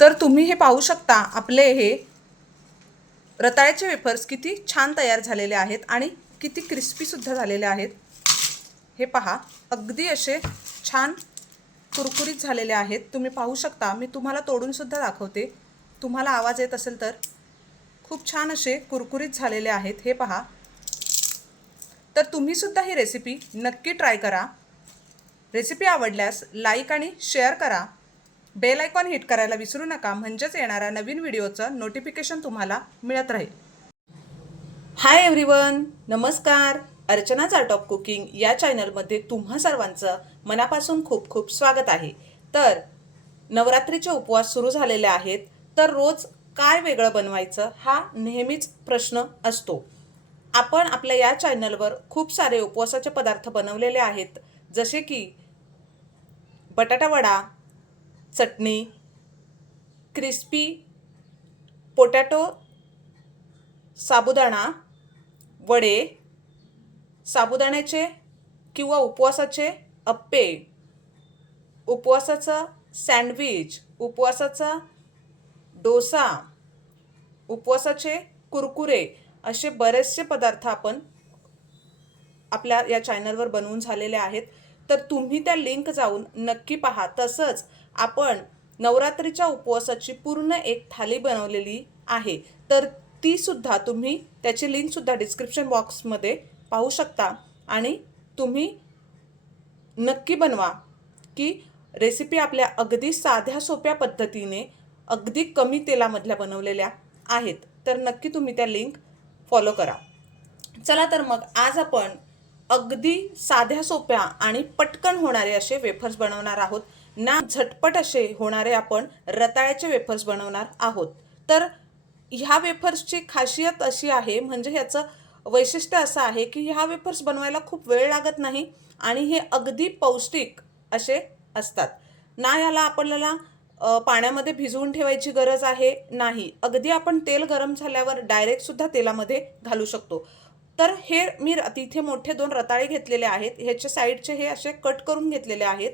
तर तुम्ही हे पाहू शकता आपले हे रताळ्याचे वेफर्स किती छान तयार झालेले आहेत आणि किती क्रिस्पीसुद्धा झालेले आहेत. हे पहा अगदी असे छान कुरकुरीत झालेले आहेत. तुम्ही पाहू शकता मी तुम्हाला तोडूनसुद्धा दाखवते. तुम्हाला आवाज येत असेल तर. खूप छान असे कुरकुरीत झालेले आहेत. हे पहा. तर तुम्हीसुद्धा ही रेसिपी नक्की ट्राय करा. रेसिपी आवडल्यास लाईक आणि शेअर करा. बेल आयकॉन हिट करायला विसरू नका म्हणजेच येणाऱ्या नवीन व्हिडिओचं नोटिफिकेशन तुम्हाला मिळत राहील. हाय एव्हरीवन नमस्कार. अर्चनाच आर्ट ऑफ कुकिंग या चॅनलमध्ये तुम्हा सर्वांचं मनापासून खूप खूप स्वागत आहे. तर नवरात्रीचे उपवास सुरू झालेले आहेत तर रोज काय वेगळं बनवायचं हा नेहमीच प्रश्न असतो. आपण आपल्या या चॅनलवर खूप सारे उपवासाचे पदार्थ बनवलेले आहेत जसे की बटाटा वडा चटणी क्रिस्पी पोटॅटो साबुदाणा वडे साबुदाण्याचे किंवा उपवासाचे अप्पे उपवासाचा सँडविच उपवासाचा डोसा उपवासाचे कुरकुरे असे बरेचसे पदार्थ आपण आपल्या या चॅनलवर बनवून झालेले आहेत. तर तुम्ही त्या लिंक जाऊन नक्की पहा. तसंच आपण नवरात्रीच्या उपवासाची पूर्ण एक थाली बनवलेली आहे. तर ती सुद्धा तुम्ही त्याची लिंकसुद्धा डिस्क्रिप्शन बॉक्समध्ये पाहू शकता. आणि तुम्ही नक्की बनवा की रेसिपी आपल्या अगदी साध्या सोप्या पद्धतीने अगदी कमी तेलामधल्या बनवलेल्या आहेत. तर नक्की तुम्ही त्या लिंक फॉलो करा. चला तर मग आज आपण अगदी साध्या सोप्या आणि पटकन होणारे असे वेफर्स बनवणार आहोत. ना झटपट असे होणारे आपण रताळ्याचे वेफर्स बनवणार आहोत. तर ह्या वेफर्सची खासियत अशी आहे म्हणजे ह्याचं वैशिष्ट्य असं आहे की ह्या वेफर्स बनवायला खूप वेळ लागत नाही आणि हे अगदी पौष्टिक असे असतात. ना याला आपल्याला पाण्यामध्ये भिजवून ठेवायची गरज आहे नाही. अगदी आपण तेल गरम झाल्यावर डायरेक्टसुद्धा तेलामध्ये घालू शकतो. तर हे मी र- तिथे मोठे दोन रताळे घेतलेले आहेत. ह्याच्या साईडचे हे असे कट करून घेतलेले आहेत.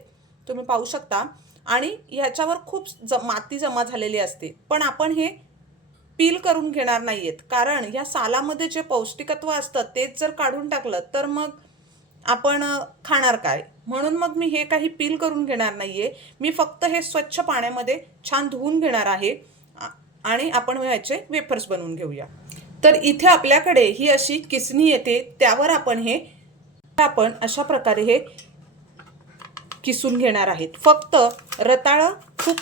तुम्ही पाहू शकता. आणि ह्याच्यावर खूप ज माती जमा झालेली असते. पण आपण हे पील करून घेणार नाहीयेत. कारण ह्या सालामध्ये जे पौष्टिकत्व असतं तेच जर काढून टाकलं तर मग आपण खाणार काय? म्हणून मग मी हे काही पील करून घेणार नाहीये. मी फक्त हे स्वच्छ पाण्यामध्ये छान धुवून घेणार आहे. आणि आपण ह्याचे वेफर्स बनवून घेऊया. तर इथे आपल्याकडे ही अशी किसणी येते. त्यावर आपण हे आपण अशा प्रकारे हे किसून घेणार आहेत. फक्त रताळं खूप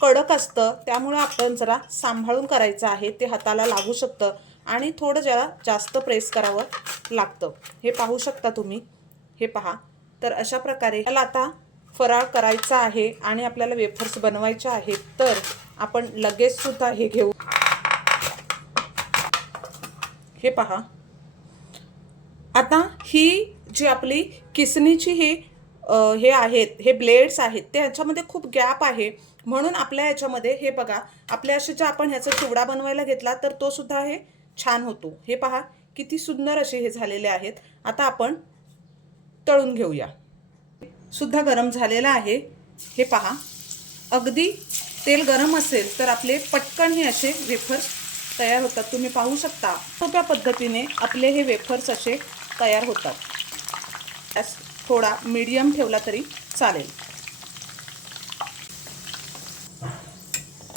कडक असतं त्यामुळं आपण जरा सांभाळून करायचं आहे ते हाताला लागू शकतं आणि थोडं जरा जास्त प्रेस करावं लागतं. हे पाहू शकता तुम्ही. हे पहा. तर अशा प्रकारे याला आता फराळ करायचा आहे आणि आपल्याला वेफर्स बनवायचे आहेत. तर आपण लगेचसुद्धा हे घेऊ. हे पहा. आता ही जी आपली किसणीची ही हे आहेत हे ब्लेड्स आहेत ते ह्याच्यामध्ये खूप गॅप आहे. म्हणून आपल्या ह्याच्यामध्ये हे बघा आपल्या असे जे आपण ह्याचा चिवडा बनवायला घेतला तर तो सुद्धा हे छान होतो. हे पहा किती सुंदर असे हे झालेले आहेत. आता आपण तळून घेऊया. सुद्धा गरम झालेला आहे. हे पहा अगदी तेल गरम असेल तर आपले पटकन हे असे वेफर्स तयार होतात. तुम्ही पाहू शकता. सोप्या पद्धतीने आपले हे वेफर्स असे तयार होतात. थोडा मीडियम ठेवला तरी चालेल.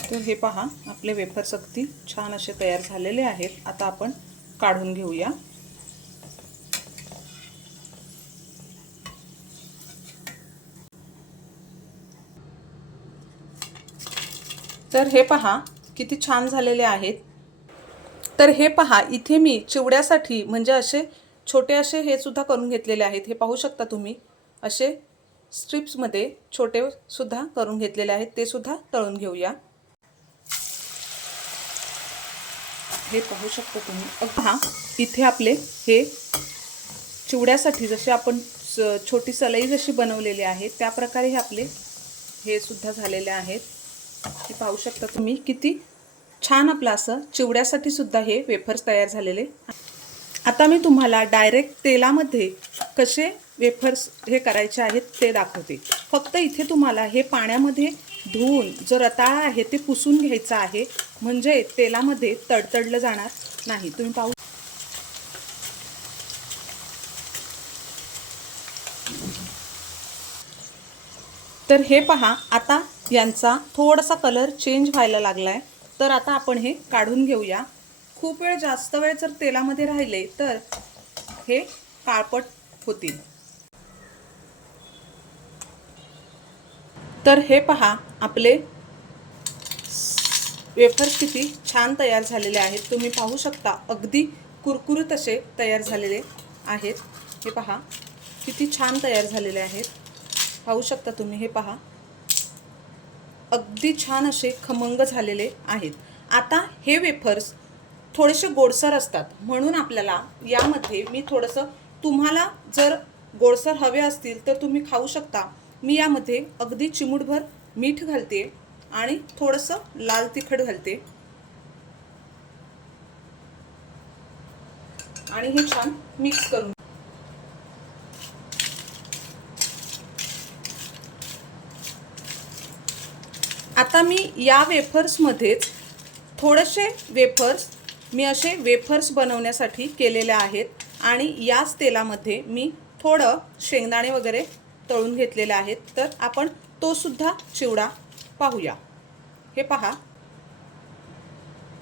तर हे पहा आपले वेफर्स अगदी छान असे तयार झालेले आहेत. आता आपण काढून घेऊया. तर हे पहा किती छान झालेले आहेत. तर हे पहा इथे मी चिवड्यासाठी म्हणजे असे छोटे असे हे सुद्धा करून घेतलेले आहेत. हे पाहू शकता तुम्ही. असे स्ट्रिप्समध्ये छोटे सुद्धा करून घेतलेले आहेत. ते सुद्धा तळून घेऊया. हे पाहू शकता तुम्ही. अ, पहा इथे आपले हे चिवड्यासाठी जसे आपण स- छोटी सलाई जशी बनवलेली आहे त्या प्रकारे हे आपले हे सुद्धा झालेले आहेत. हे पाहू शकता तुम्ही. किती छान आपलं असं चिवड्यासाठी सुद्धा हे वेफर्स तयार झालेले. आता मी तुम्हाला डायरेक्ट तेलामध्ये कसे वेफर्स हे करायचे आहेत ते दाखवते. फक्त इथे तुम्हाला हे पाण्यामध्ये धुवून जो रताळा आहे ते पुसून घ्यायचा आहे. म्हणजे तेलामध्ये तडतडलं जाणार नाही. तुम्ही पाहू तर हे पहा आता यांचा थोडासा कलर चेंज व्हायला लागला आहे तर आता आपण हे काढून घेऊया. खूप वेळ जास्त वेळ जर तेलामध्ये राहिले तर हे काळपट होतील. तर हे पहा आपले वेफर्स किती छान तयार झालेले आहेत. तुम्ही पाहू शकता अगदी कुरकुरीत असे तयार झालेले आहेत. हे पहा किती छान तयार झालेले आहेत. पाहू शकता तुम्ही हे पहा. अगदी छान असे खमंग झालेले आहेत. आता हे वेफर्स थोडेसे गोडसर असतात. म्हणून आपल्याला यामध्ये मी थोडंसं तुम्हाला जर गोडसर हवे असतील तर तुम्ही खाऊ शकता. मी यामध्ये अगदी चिमूटभर मीठ घालते आणि थोडंसं लाल तिखट घालते. आणि हे छान मिक्स करून. आता मी या वेफर्समध्येच थोडेसे वेफर्स मी असे वेफर्स बनवण्यासाठी केलेले आहेत आणि याच तेलामध्ये मी थोडं शेंगदाणे वगैरे तळून घेतलेले आहेत. तर आपण तोसुद्धा चिवडा पाहूया. हे पहा.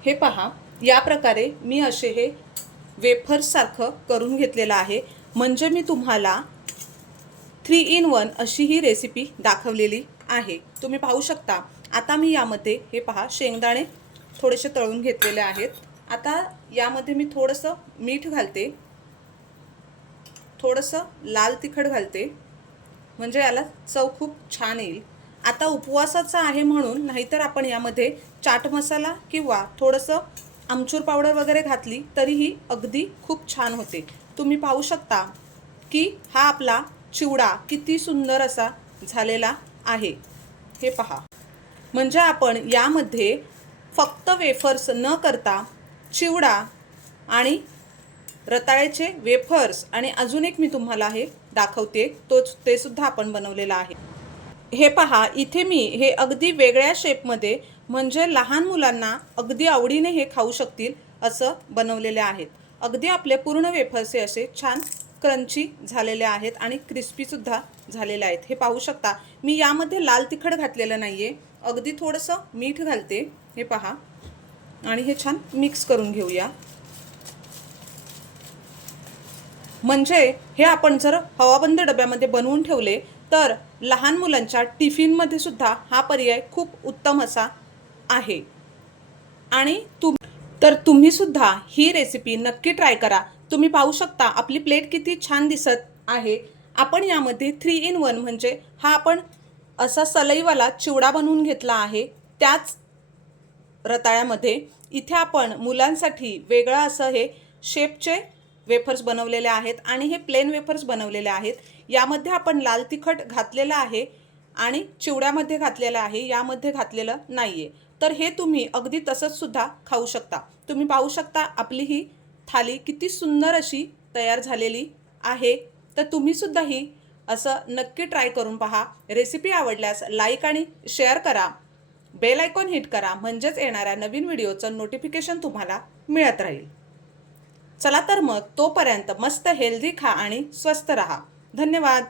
हे पहा. या प्रकारे मी असे हे वेफर्ससारखं करून घेतलेलं आहे. म्हणजे मी तुम्हाला थ्री इन वन अशी ही रेसिपी दाखवलेली आहे. तुम्ही पाहू शकता. आता मी यामध्ये हे पहा. शेंगदाणे थोडेसे तळून घेतलेले आहेत. आता यामध्ये मी थोडंसं मीठ घालते. थोडंसं लाल तिखट घालते. म्हणजे याला चव खूप छान येईल. आता उपवासाचा आहे म्हणून नाहीतर आपण यामध्ये चाट मसाला किंवा थोडंसं आमचूर पावडर वगैरे घातली तरीही अगदी खूप छान होते. तुम्ही पाहू शकता की हा आपला चिवडा किती सुंदर असा झालेला आहे. हे पहा. म्हणजे आपण यामध्ये फक्त वेफर्स न करता चिवडा आणि रताळ्याचे वेफर्स आणि अजून एक मी तुम्हाला हे दाखवते तोच ते सुद्धा आपण बनवलेला आहे. हे पहा इथे मी हे अगदी वेगळ्या शेपमध्ये म्हणजे लहान मुलांना अगदी आवडीने हे खाऊ शकतील असं बनवलेले आहेत. अगदी आपले पूर्ण वेफर्स हे असे छान क्रंची झालेले आहेत आणि क्रिस्पीसुद्धा झालेले आहेत. हे पाहू शकता मी यामध्ये लाल तिखट घातलेलं नाही आहे अगदी थोडंसं मीठ घालते. हे पहा. आणि हे छान मिक्स करून घेऊया. म्हणजे हे आपण जर हवाबंद डब्यामध्ये बनवून ठेवले तर लहान मुलांच्या टिफिनमध्ये सुद्धा हा पर्याय खूप उत्तम असा आहे. आणि तुम तर तुम्ही सुद्धा ही रेसिपी नक्की ट्राय करा. तुम्ही पाहू शकता आपली प्लेट किती छान दिसत आहे. आपण यामध्ये थ्री इन वन म्हणजे हा आपण असा सलईवाला चिवडा बनवून घेतला आहे. त्याच रताळ्यामध्ये. इथे आपण मुलांसाठी वेगळं असं हे शेपचे वेफर्स बनवलेले आहेत आणि हे प्लेन वेफर्स बनवलेले आहेत. यामध्ये आपण लाल तिखट घातलेलं आहे आणि चिवड्यामध्ये घातलेलं आहे. यामध्ये घातलेलं नाही आहे तर हे तुम्ही अगदी तसंचसुद्धा खाऊ शकता. तुम्ही पाहू शकता आपली ही थाली किती सुंदर अशी तयार झालेली आहे. तर तुम्हीसुद्धा ही असं नक्की ट्राय करून पहा. रेसिपी आवडल्यास लाईक आणि शेअर करा. बेल आयकॉन हिट करा म्हणजेच येणाऱ्या नवीन व्हिडिओचं नोटिफिकेशन तुम्हाला मिळत राहील. चला तर मग तोपर्यंत मस्त हेल्दी खा आणि स्वस्त रहा. धन्यवाद.